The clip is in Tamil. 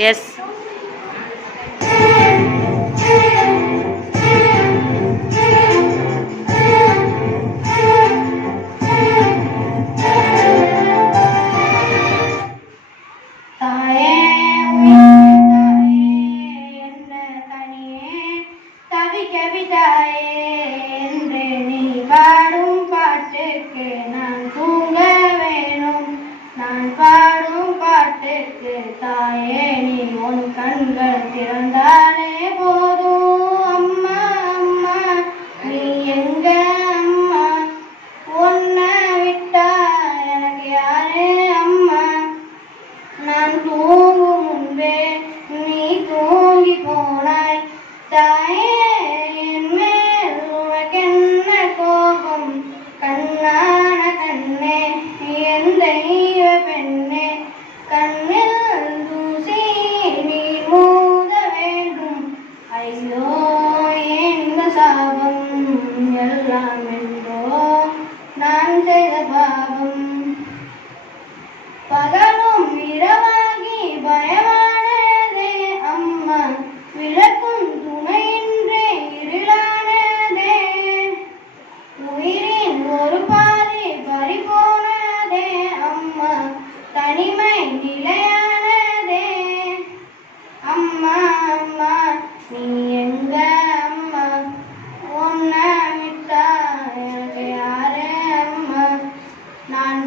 எஸ். பாடும் பாட்டுக்கு நான் தூங்க வேணும். நான் பாடும் பாட்டுக்கு தாயே நீ உன் கண்கள் திறந்தாலே போதும். அம்மா அம்மா நீ எங்க அம்மா, உன்னை விட்டா எனக்கு யாரு அம்மா. நான் தூங்கும் முன்பே நீ தூங்கி போனாய் தாயே. கண்ணான கண்ணே என் தெய்வ பெண்ணே, கண்ணில் தூசி நீ மூத வேண்டும். ஐயோ இந்த சாபம் எல்லாம் என்றோ நான் செய்த பாவம். பகலும் இரவாகி பயமானதே அம்மா, விளக்கும் துணையின்றே இருளானதே. உயிரின் ஒரு பாதி பறிபோனதே அம்மா, தனிமை நிலையானதே. அம்மா அம்மா நீ எங்க அம்மா, உன்னை விட்டா எனக்கு யாரு அம்மா. நான்